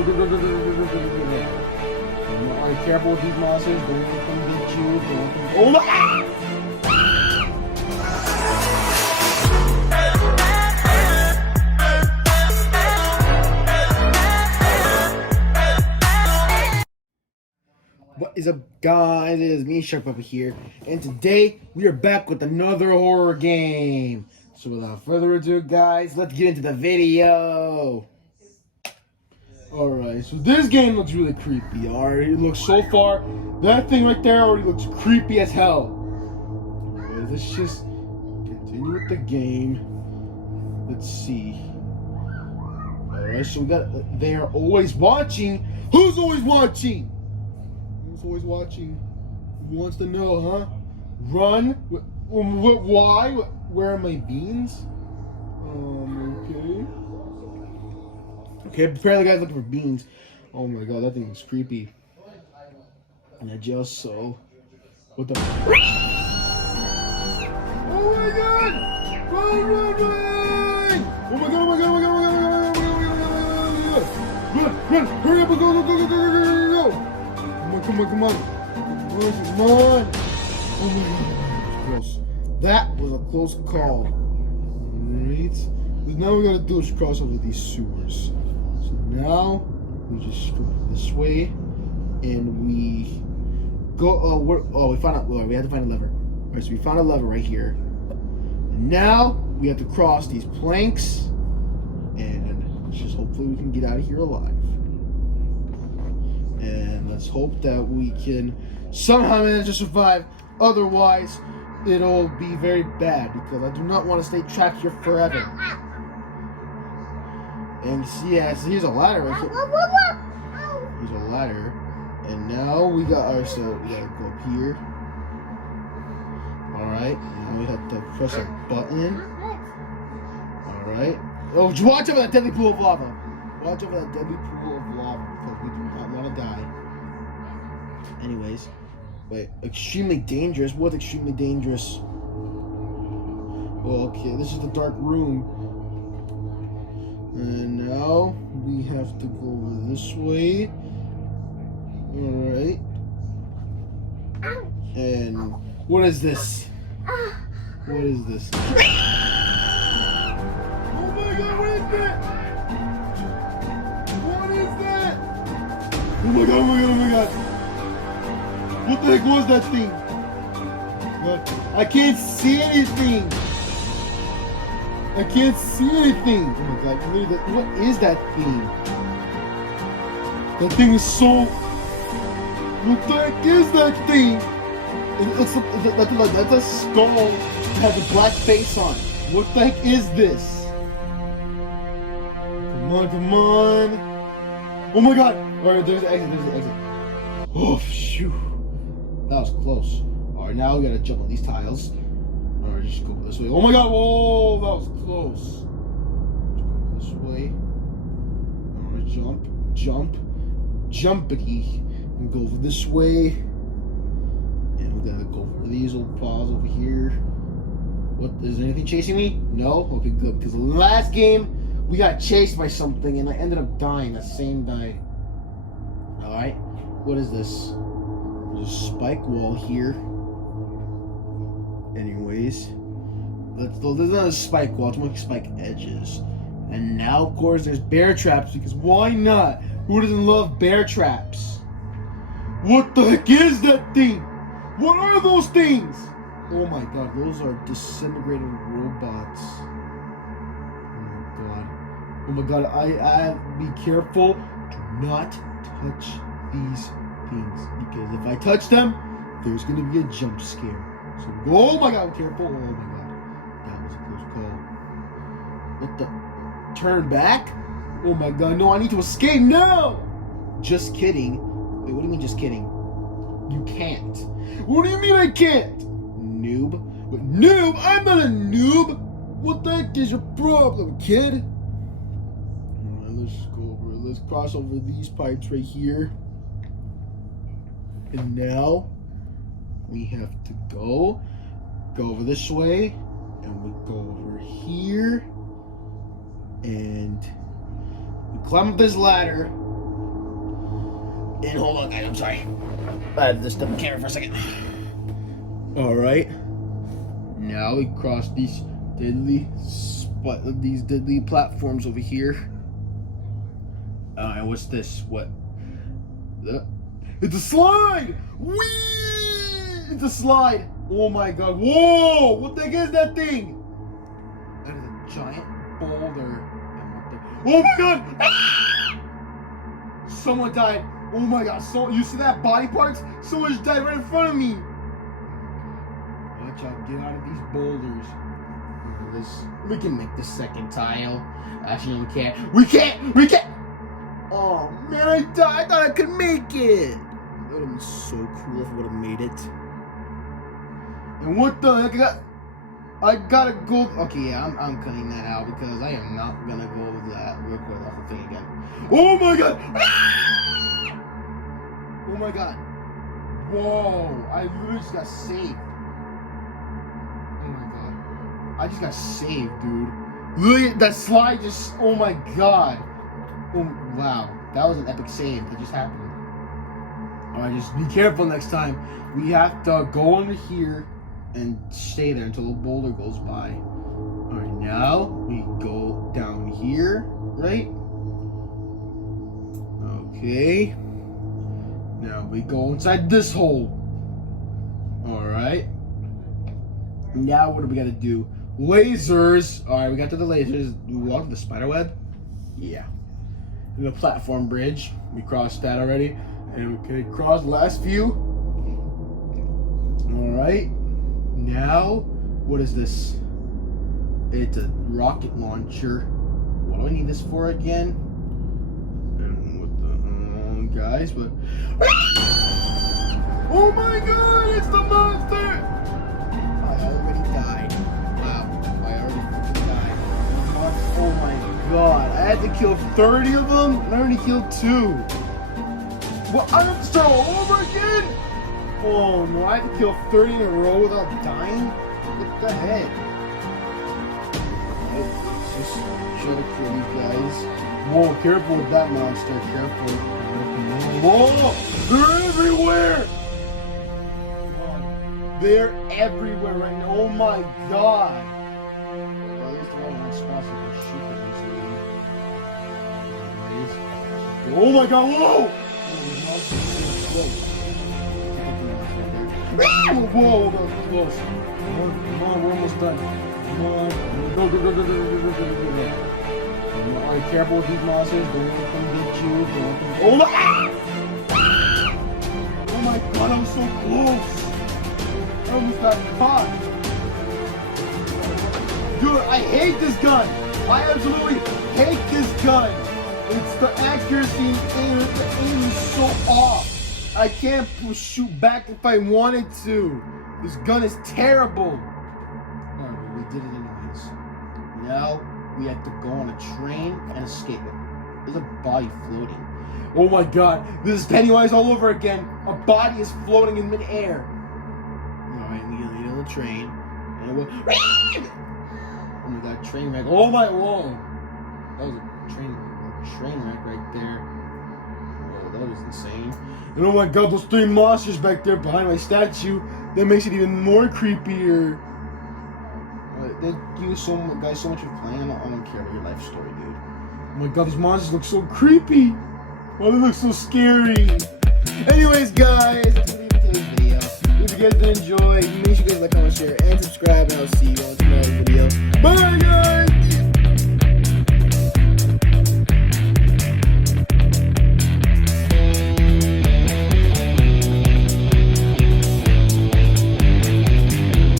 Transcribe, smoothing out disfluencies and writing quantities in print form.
Are you careful with these monsters? Don't let them get you. Don't let them... Oh my! What is up, guys? It is me, Sharp over here, and today we are back with another horror game. So without further ado, guys, let's get into the video. Alright, so this game looks really creepy. Alright, it looks so far. That thing right there already looks creepy as hell. Alright, let's just continue with the game. Let's see. Alright, so we got. They are always watching. Who's always watching? Who's always watching? Who wants to know, huh? Run? Why? Where are my beans? Okay. Okay, apparently the guy's looking for beans. Oh my god, that thing is creepy. And I just saw. What the? Oh my god! Run, run, run! Oh my god, oh my god, oh my god, oh my god, oh my god, oh my god, oh my god! Run, run! Hurry up, go, go, go, go, go, go, go, go! Come on, come on, come on! Come on! Oh my god, that was close. That was a close call. Right? Now we gotta do is cross over these sewers. So now we just go this way, and we go. We found out. Well, we had to find a lever. All right, so we found a lever right here. And now we have to cross these planks, and just hopefully we can get out of here alive. And let's hope that we can somehow manage to survive. Otherwise, it'll be very bad because I do not want to stay trapped here forever. And yeah, so here's a ladder right here. Here's a ladder. And now we got our, so we gotta go up here. Alright, now we have to press a button. Alright. Oh, watch over that deadly pool of lava. Watch over that deadly pool of lava because we do not want to die. Anyways. Wait, extremely dangerous? What's extremely dangerous? Well, okay, this is the dark room. And now we have to go over this way. Alright. And what is this? What is this? Oh my god, what is that? What is that? Oh my god, oh my god, oh my god. What the heck was that thing? I can't see anything. I can't see anything. Oh my god, what is that thing? That thing is so... What the heck is that thing? It looks like that's a skull that has a black face on. What the heck is this? Come on, come on. Oh my god. Alright, there's the exit, there's the exit. Oh, shoot. That was close. Alright, now we gotta jump on these tiles. Alright, just go this way. Oh my god, whoa, that was close. Jump this way. Alright, jump, jump, jumpity. And go over this way. And we gotta go for these little paws over here. What, is there anything chasing me? No? Okay, good. Because the last game, we got chased by something and I ended up dying the same night. Alright, what is this? There's a spike wall here. Anyways, there's not a spike wall, it's more like spike edges. And now, of course, there's bear traps because why not? Who doesn't love bear traps? What the heck is that thing? What are those things? Oh my god, those are disintegrating robots. Oh my god, I be careful. Do not touch these things because if I touch them, there's gonna be a jump scare. So oh my god, careful! Oh my god, that was a close call. What the? Turn back? Oh my god, no! I need to escape now. Just kidding. Wait, what do you mean, just kidding? You can't. What do you mean I can't? Noob. But noob? I'm not a noob. What the heck is your problem, kid? Alright, let's go over. Let's cross over these pipes right here. And now we have to go over this way, and we go over here, and we climb up this ladder, And hold on, guys. I'm sorry. I had to step the camera for a second. All right. Now we cross these deadly platforms over here. And what's this? What? It's a slide! Whee! It's a slide! Oh my god! Whoa! What the heck is that thing? That is a giant boulder. Oh my god! Ah! Someone died. Oh my god! So you see that body parts? Someone just died right in front of me. Watch out! Get out of these boulders. We can make the second tile. Actually, we can't. We can't. We can't. Oh man, I died. I thought I could make it. That would have been so cool if I would have made it. And what the heck? I gotta go. Okay, yeah, I'm cutting that out because I am not gonna go over that real quick. That whole thing again. Oh my god! Ah! Oh my god! Whoa! I literally just got saved. Oh my god! I just got saved, dude. Look at that slide! Just oh my god! Oh wow! That was an epic save that just happened. Alright, just be careful next time. We have to go under here and stay there until the boulder goes by. Alright, now we go down here, right? Okay. Now we go inside this hole. Alright. Now what do we gotta do? Lasers! Alright, we got to the lasers. We walk the spider web? Yeah. And the platform bridge. We crossed that already. And we can cross the last few. Alright. Now, what is this? It's a rocket launcher. What do I need this for again? And what the guys, but oh my god, it's the monster! I already died. Wow, I already freaking died. Oh my god, I had to kill 30 of them, and I already killed 2. Well, I have to start all over again? Oh no, I had to kill 30 in a row without dying? What the heck? Let's just try to kill these guys. Whoa, careful with that monster, careful. Whoa, they're everywhere! They're everywhere right now, oh my god! Well, at least they're all in one spot so I can shoot them easily. Oh my god, whoa! Whoa, that was close. Come on, we're almost done. Come on. Go. Are you careful with these monsters? Don't let them get you. Oh my! Oh my god, I'm so close. I almost got caught. Dude, I hate this gun. I absolutely hate this gun. It's the accuracy and the aim is so off. I can't shoot back if I wanted to. This gun is terrible. Alright, we did it anyways. Now we have to go on a train and escape it. There's a body floating. Oh my god, this is Pennywise all over again. A body is floating in midair. Alright, we get on the train. And we'll... Oh my god, train wreck. Oh my, whoa. That was a train wreck right there. That was insane. And oh my god, those 3 monsters back there behind my statue, that makes it even more creepier. Thank you so much, guys, so much for playing. I don't care about your life story, dude. Oh my god, these monsters look so creepy. Why they look so scary? Anyways, guys, that's the end of today's video. If you guys did enjoy, make sure you guys like, comment, share, and subscribe, and I'll see you on tomorrow's video. Bye, guys!